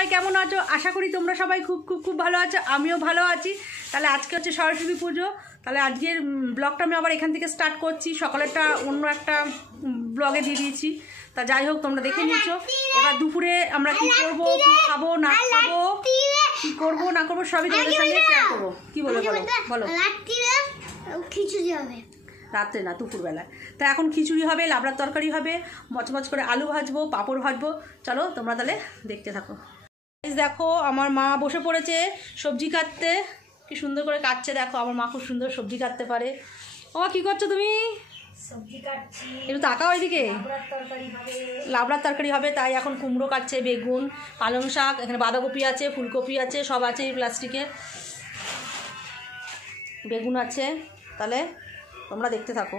সবাই কেমন আছো? আশা করি তোমরা সবাই খুব খুব খুব ভালো আছো, আমিও ভালো আছি। তাহলে আজকে হচ্ছে সরস্বতী পুজো। তাহলে আজকের ব্লগটা আমি আবার এখান থেকে স্টার্ট করছি। সকালেরটা অন্য একটা ব্লগে দিয়ে দিয়েছি, তা যাই হোক তোমরা দেখে নিয়েছো। এবার দুপুরে আমরা কি করবো, কি খাবো না খাবো, কি করবো না করবো সবই তোমাদের সঙ্গে শেয়ার করবো। কি বলো বলো বলো। খিচুড়ি হবে রাত্রে না, দুপুরবেলায়। তা এখন খিচুড়ি হবে, লাবড়ার তরকারি হবে, মচমচ করে আলু ভাজবো, পাঁপড় ভাজবো। চলো তোমরা তাহলে দেখতে থাকো। দেখো আমার মা বসে পড়েছে সবজি কাটতে, কি সুন্দর করে কাটছে। দেখো আমার মা খুব সুন্দর সবজি কাটতে পারে। ও কি করছো তুমি? সবজি কাটছি। একটু তাকাও এদিকে। লাবড়ার তরকারি হবে, তাই এখন কুমড়ো কাটছে, বেগুন, পালং শাক, এখানে বাঁধাকপি আছে, ফুলকপি আছে, সব আছে এই প্লাস্টিকে, বেগুন আছে। তাহলে তোমরা দেখতে থাকো।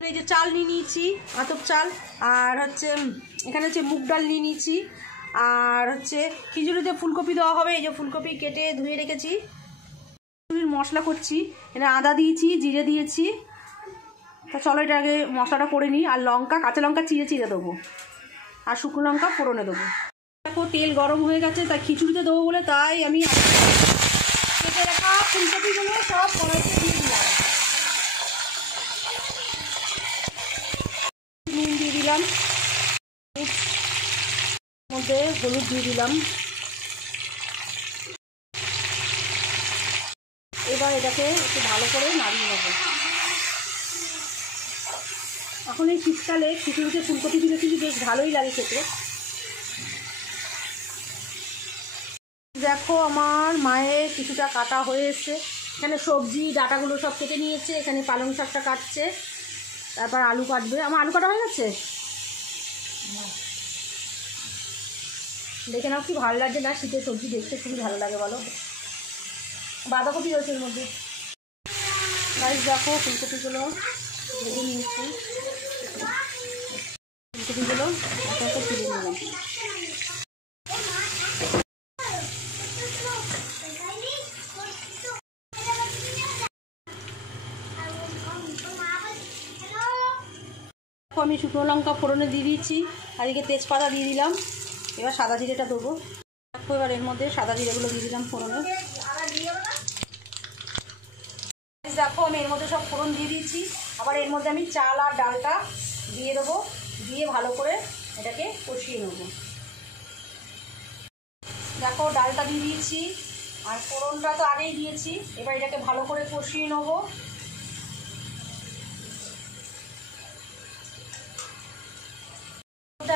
এই যে চাল নিয়ে নিয়েছি, আতপ চাল, আর হচ্ছে এখানে হচ্ছে মুগ ডাল নিয়ে নিয়েছি, আর হচ্ছে খিচুড়িতে ফুলকপি দেওয়া হবে। এই যে ফুলকপি কেটে ধুয়ে রেখেছি। খিচুড়ির মশলা করছি, এখানে আদা দিয়েছি, জিরে দিয়েছি। তা চলো এটা আগে মশলাটা করে নিই। আর লঙ্কা, কাঁচা লঙ্কা চিড়ে চিড়ে দেবো, আর শুকনো লঙ্কা ফোড়নে দেবো। দেখো তেল গরম হয়ে গেছে, তাই খিচুড়িতে দেবো বলে তাই আমি কেটে রাখা ফুলকপিগুলো সব কড়াইতে দিয়ে দিলাম। নুন দিয়ে দিলাম, মধ্যে হলুদ দিয়ে দিলাম। এবার এটাকে একটু ভালো করে নাড়িয়ে নেব। এখন এই শীতকালে খিচুড়িতে ফুলকপি দিলে কিন্তু বেশ ভালোই লাগে খেতে। দেখো আমার মায়ের কিছুটা কাটা হয়ে এসছে। এখানে সবজি ডাটাগুলো সব কেটে নিয়েছে, এখানে পালং শাকটা কাটছে, তারপর আলু কাটবে। আমার আলু কাটা হয়ে যাচ্ছে, দেখে নাও কি ভালো লাগছে না? শীতের সবজি দেখতে খুবই ভালো লাগে বলো। বাঁধাকপি রয়েছে এর মধ্যে। গাইস দেখো ফুলকপিগুলো ভেজে নিয়েছি, ফুলকপিগুলো একটা একটা তুলে নিলাম। আমি শুকনো লঙ্কা ফোড়নে দিয়ে দিচ্ছি, আর এদিকে তেজপাতা দিয়ে দিলাম। এবার সাদা জিরেটা দেবো। দেখো এবার এর মধ্যে সাদা জিরেগুলো দিয়ে দিলাম ফোড়নে। দেখো আমি এর মধ্যে সব ফোড়ন দিয়ে দিয়েছি। আবার এর মধ্যে আমি চাল আর ডালটা দিয়ে দেবো, দিয়ে ভালো করে এটাকে কষিয়ে নেব। দেখো ডালটা দিয়ে দিয়েছি, আর ফোড়নটা তো আগেই দিয়েছি। এবার এটাকে ভালো করে কষিয়ে নেব।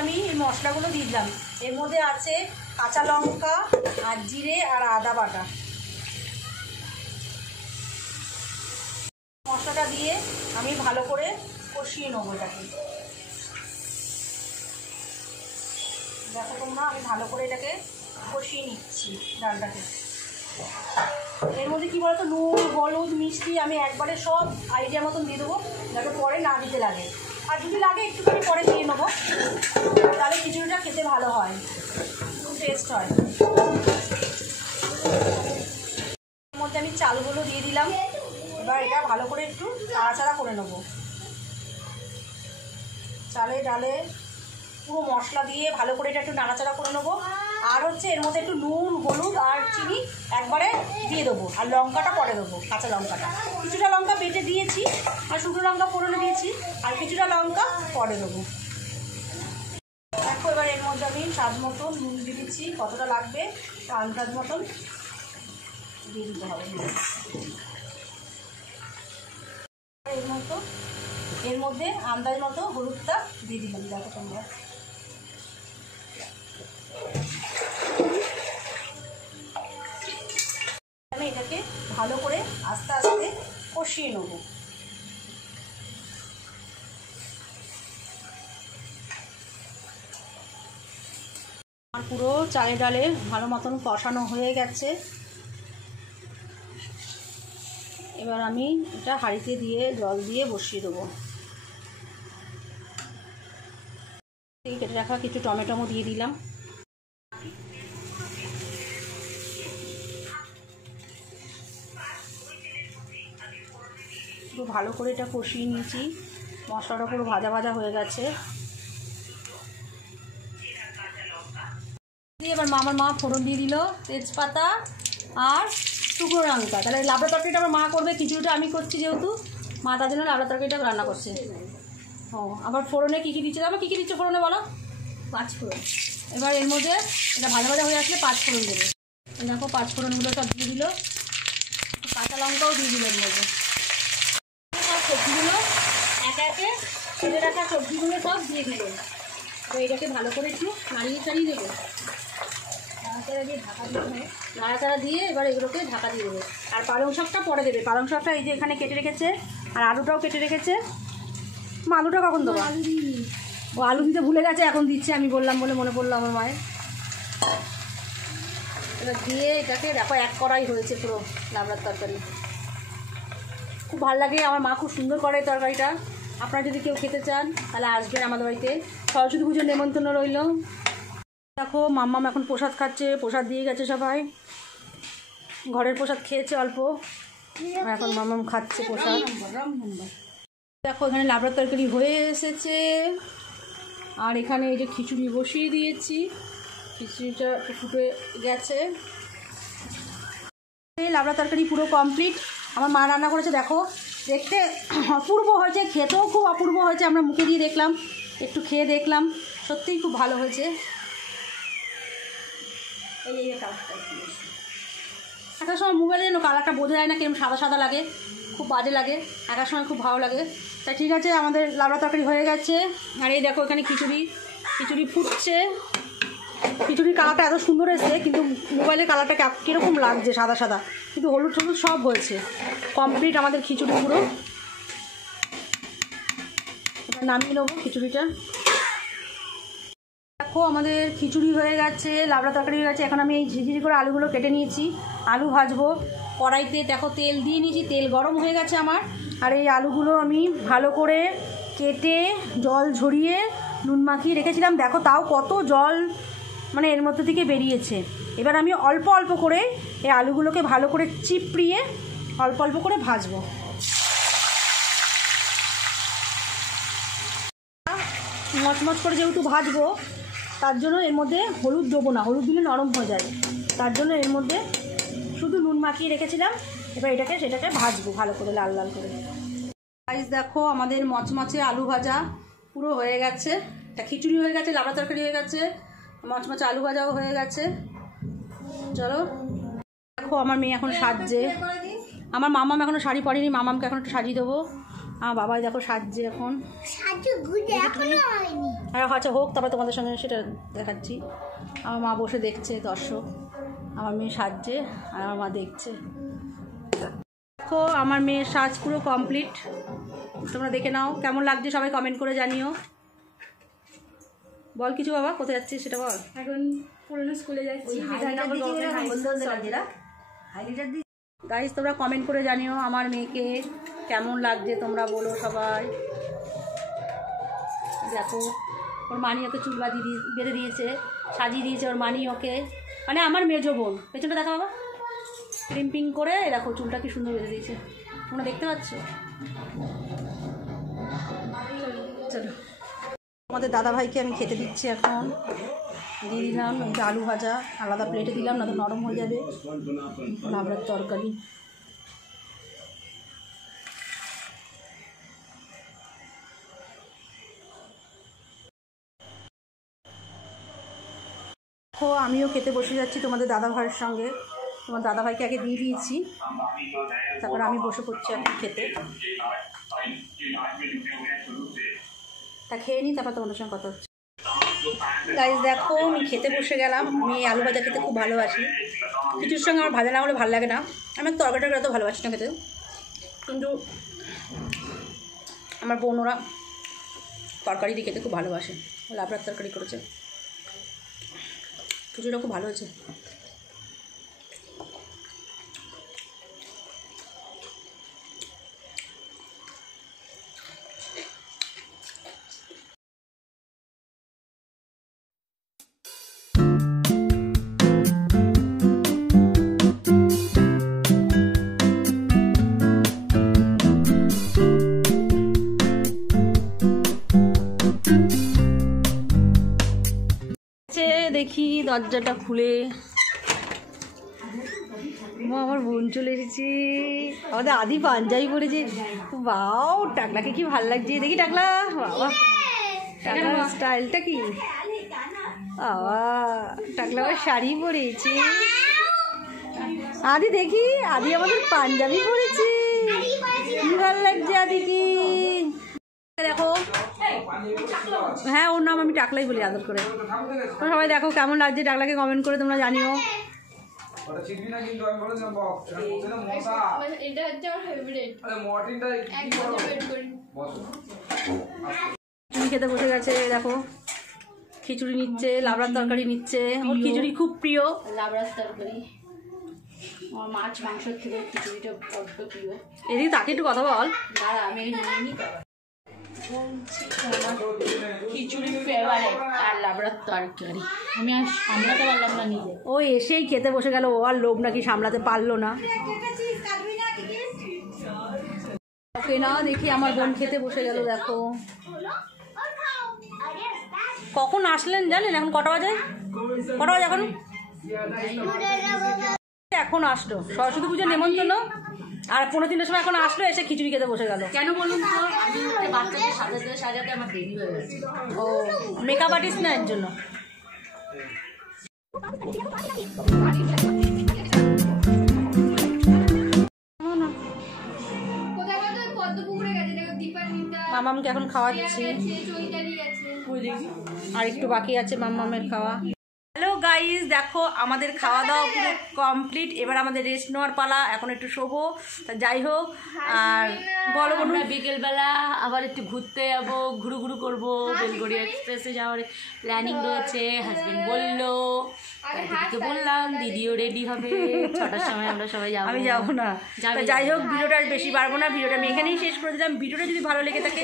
আমি এই মশলাগুলো দিয়ে দিলাম। এর মধ্যে আছে কাঁচা লঙ্কা আর জিরে আর আদা বাটা। মশলাটা দিয়ে আমি ভালো করে কষিয়ে নেবো এটাকে। দেখো তোমরা আমি ভালো করে এটাকে কষিয়ে নিচ্ছি ডালটাকে। এর মধ্যে কী বলতো, নুন হলুদ মিষ্টি আমি একবারে সব আইডিয়া মতন দিয়ে দেবো, যাতে পরে না দিতে লাগে। আর যদি লাগে একটুখানি পরে দিয়ে নেবো, তাহলে খিচুড়িটা খেতে ভালো হয়, খুব টেস্ট হয়। এর মধ্যে আমি চালগুলো দিয়ে দিলাম। এবার এটা ভালো করে একটু নাড়াচাড়া করে নেবো। চালে ডালে পুরো মশলা দিয়ে ভালো করে এটা একটু নাড়াচাড়া করে নেবো। আর হচ্ছে এর মধ্যে একটু নুন হলুদ আর চিনি একবারে দিয়ে দেবো, আর লঙ্কাটা পরে দেবো, কাঁচা লঙ্কাটা। কিছুটা লঙ্কা বেটে দিয়েছি, আর শুকনো লঙ্কা ফোড়নে দিয়েছি, আর কিছুটা লঙ্কা পরে দেবো। দেখো এবার এর মধ্যে আমি স্বাদ মতন নুন দিয়ে দিচ্ছি, কতটা লাগবে আন্দাজ মতন দিয়ে দিতে হবে। এর মধ্যে আন্দাজ মতো হলুদটা দিয়ে দিলাম। দেখো তোমরা আমি এটাকে ভালো করে আস্তে আস্তে কষিয়ে নেব। আমার পুরো চালে ডালে ভালো মতন কষানো হয়ে গেছে। এবার আমি এটা হাঁড়িতে দিয়ে জল দিয়ে বসিয়ে দেবো। কেটে রাখা কিছু টমেটো দিয়ে দিলাম। একটু ভালো করে এটা কষিয়ে নিয়েছি, মশলাটা পুরো ভাজা ভাজা হয়ে গেছে। দিয়ে এবার আমার মা ফোড়ন দিয়ে দিল তেজপাতা আর শুকনো লঙ্কা। তাহলে লাবড়া তরকারিটা আমার মা করবে, খিচুড়িটা আমি করছি যেহেতু, মা তার জন্য লাবড়া তরকারিটা রান্না করছে। ও আবার ফোড়নে কী কী দিচ্ছে, আবার কী কী দিচ্ছে ফোড়নে বলো? 5 ফোড়ন। এবার এর মধ্যে এটা ভাজা ভাজা হয়ে আসলে 5 ফোড়ন দেবে। দেখো 5 ফোড়নগুলো সব দিয়ে দিল, কাঁচা লঙ্কাও দিয়ে দিল এর মধ্যে। সব সবজিগুলো একে একে ছেড়ে রাখা সবজিগুলো সব দিয়ে দিল। তো এটাকে ভালো করে একটু নাড়িয়ে চাড়িয়ে দেবো, নাড়াচাড়া দিয়ে ঢাকা দিতে হবে। নাড়াচাড়া দিয়ে এবার এগুলোকে ঢাকা দিয়ে দেবে। আর পালং শাকটা পরে দেবে। পালং শাকটা এই যে এখানে কেটে রেখেছে, আর আলুটাও কেটে রেখেছে। আলুটা কখন দেবো? আলু দিই, ও আলু দিতে ভুলে গেছে, এখন দিচ্ছে। আমি বললাম বলে মনে পড়লো আমার মায়ের। এবার দিয়ে এটাকে দেখো 1 কড়াই হয়েছে পুরো লাবড়ার তরকারি। খুব ভালো লাগে, আমার মা খুব সুন্দর করে তরকারিটা। আপনারা যদি কেউ খেতে চান তাহলে আসবেন আমাদের বাড়িতে। সরস্বতী পুজোর নেমন্তন্ন রইল। দেখো মাম্মাম এখন প্রসাদ খাচ্ছে, প্রসাদ দিয়ে গেছে সবাই। ঘরের প্রসাদ খেয়েছে অল্প, এখন মাম্মাম খাচ্ছে প্রসাদ। দেখো এখানে লাবড়ার তরকারি হয়ে এসেছে, আর এখানে এই যে খিচুড়ি বসিয়ে দিয়েছি, খিচুড়িটা ফুটে গেছে। লাবড়া তরকারি পুরো কমপ্লিট। আমার মা রান্না করেছে, দেখো দেখতে অপূর্ব হয়েছে, খেতেও খুব অপূর্ব হয়েছে। আমরা মুখে দিয়ে দেখলাম, একটু খেয়ে দেখলাম, সত্যিই খুব ভালো হয়েছে। এই কালারটা একটা সময় মোবাইলে যেন কালারটা বোঝা যায় না, কিরকম সাদা সাদা লাগে, খুব বাজে লাগে। একার সময় খুব ভালো লাগে। তাই ঠিক আছে, আমাদের লাবড়া তরকারি হয়ে গেছে। আর এই দেখো এখানে খিচুড়ি ফুটছে। খিচুড়ির কালারটা এত সুন্দর এসেছে, কিন্তু মোবাইলের কালারটা কীরকম লাগছে সাদা সাদা, কিন্তু হলুদ টলুদ সব হয়েছে। কমপ্লিট আমাদের খিচুড়ি পুরো। এবার নামিয়ে নেবো খিচুড়িটা। দেখো আমাদের খিচুড়ি হয়ে গেছে, লাবড়া তরকারি হয়ে গেছে। এখন আমি এই ঝিঝিরি করে আলুগুলো কেটে নিয়েছি, আলু ভাজবো। কড়াইতে দেখো তেল দিয়ে নিয়েছি, তেল গরম হয়ে গেছে আমার। আর এই আলুগুলো আমি ভালো করে কেটে জল ঝরিয়ে নুন মাখিয়ে রেখেছিলাম। দেখো তাও কত জল মানে এর মধ্যে থেকে বেরিয়েছে। এবার আমি অল্প অল্প করে এই আলুগুলোকে ভালো করে চিপড়িয়ে অল্প অল্প করে ভাজবো। মচমচ করে যেহেতু ভাজবো, তার জন্য এর মধ্যে হলুদ দেবো না, হলুদ দিলে নরম হয়ে যায়। তার জন্য এর মধ্যে শুধু নুন মাখিয়ে রেখেছিলাম। এবার সেটাকে ভাজবো ভালো করে, লাল লাল করে। গাইস দেখো আমাদের মচমচে আলু ভাজা পুরো হয়ে গেছে। এটা খিচুড়ি হয়ে গেছে, লাবড়া তরকারি হয়ে গেছে, মচমচে আলু ভাজাও হয়ে গেছে। চলো দেখো আমার মেয়ে এখন সাজছে। আমার মামাম এখনো শাড়ি পরেনি, মামামকে এখন একটু সাজিয়ে দেবো। আমার বাবাই দেখো সাজছে এখন। আচ্ছা হোক, তারপর তোমাদের সঙ্গে সেটা দেখাচ্ছি। আমার মা বসে দেখছে, দর্শক। আমার মেয়ে সাজছে আর আমার মা দেখছে। দেখো আমার মেয়ের সাজ পুরো কমপ্লিট, তোমরা দেখে নাও। কেমন লাগছে সবাই কমেন্ট করে জানিও। বল কিছু বাবা, কোথায় যাচ্ছিস সেটা বল। এখন পুরনো স্কুলে যাচ্ছি। গাইস তোমরা কমেন্ট করে জানিও আমার মেয়েকে কেমন লাগছে, তোমরা বলো সবাই। দেখো ওর মানি ওকে চুল বেঁধে দিয়েছে, সাজিয়ে দিয়েছে ওর মানি ওকে, মানে আমার মেজো বোন। পেছনটা দেখো বাবা, ক্রিম্পিং করে দেখো চুলটা কি সুন্দর বেঁধে দিয়েছে, তোমরা দেখতে পাচ্ছ। চলো আমাদের দাদাভাইকে আমি খেতে দিচ্ছি এখন। দিয়ে দিলাম একটা আলু ভাজা, আলাদা প্লেটে দিলাম, না তো নরম হয়ে যাবে। লাবড়ার তরকারি, আমিও খেতে বসে যাচ্ছি তোমাদের দাদাভাইয়ের সঙ্গে। তোমার দাদাভাইকে আগে দিয়ে দিয়েছি, তারপর আমি বসে পড়ছি এখন খেতে। তা খেয়ে নিই, তারপর তোমাদের সঙ্গে কথা হচ্ছে। গাইস দেখো আমি খেতে বসে গেলাম। আমি আলু ভাজা খেতে খুব ভালোবাসি, কিছুর সঙ্গে আমার ভাজা না হলে ভালো লাগে না। আমি তরকারিটা এত ভালোবাসি না খেতে, কিন্তু আমার বোনরা তরকারি দিয়ে খেতে খুব ভালোবাসে। লাবড়ার তরকারি করেছে, কিছুটা খুব ভালো হয়েছে। দেখি দরজাটা খুলে আমার বোন চলে এসেছে। আমাদের আদি পাঞ্জাবি পরেছে। বাও, টাকলাকে কি ভালো লাগছে। দেখি টাকলা, বাবা টাকলার স্টাইলটা কি, বাবা টাকলা আবার শাড়ি পরেছে। আদি দেখি, আদি আমাদের পাঞ্জাবি পরেছে, কি ভালো লাগছে আদিকে। দেখো, হ্যাঁ ওর নাম আমি টাকলাই বলি আদর করে। সবাই দেখো কেমন লাগছে টাকলাকে, কমেন্ট করে তোমরা জানিও। এটা হচ্ছে আমার ফেভারিট। খিচুড়ি খেতে বসে গেছে, দেখো খিচুড়ি নিচ্ছে, লাবড়ার তরকারি নিচ্ছে। ওর খিচুড়ি খুব প্রিয়, লাবড়ার তরকারি। আমার মাছ মাংসের থেকে খিচুড়িটা বড্ড প্রিয়। এদিকে তাকে একটু কথা বল। দাঁড়া, আমি নিয়ে নিই। খিচুড়ি ফেভারিট আর লাবড়ার তরকারি। আমি আর সামলাতে পারলাম না নিজে। ও এসেই খেতে বসে গেল, ও আর লোভ নাকি সামলাতে পারলো না। ওকে না দেখি আমার বোন খেতে বসে গেল। দেখো কখন আসলেন জানেন? এখন কটা বাজে? কটা বাজে এখন? এখন আসলো সরস্বতী পুজোর নেমন্তন্ন, আর 3:45 সময় এখন আসলো, এসে খিচুড়ি খেতে বসে গেল। কেন বলুন তো? আমি বাচ্চাকে সাজাতে সাজাতে আমার দেরি হয়ে গেছে। ও মেকআপ আর্টিস্ট না, এর জন্য। মামামকে এখন খাওয়াচ্ছি, আর একটু বাকি আছে মামামের খাওয়া। হ্যালো গাইজ, দেখো আমাদের খাওয়া দাওয়া পুরো কমপ্লিট। এবার আমাদের রেস্ট নেওয়ার পালা, এখন একটু শোবো। তা যাই হোক, আর বলো আমরা বিকেলবেলা আবার একটু ঘুরতে যাবো, ঘুরু ঘুরু করবো। বেলগড়িয়া এক্সপ্রেসে যাওয়ার প্ল্যানিং রয়েছে। হাজবেন্ড বললো, দিদিকে বললাম, দিদিও রেডি হবে 6টার সময় আমরা সবাই যাবো। আমি যাবো না। তা যাই হোক, ভিডিওটা আর বেশি পারবো না, ভিডিওটা আমি এখানেই শেষ করে দিলাম। ভিডিওটা যদি ভালো লেগে থাকে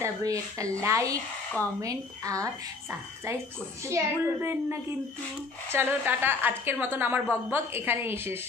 তবে একটা লাইক, কমেন্ট আর সাবস্ক্রাইব করতে ভুলবেন না কিন্তু। চলো টাটা, আজকের মতন আমার বকবক এখানেই শেষ।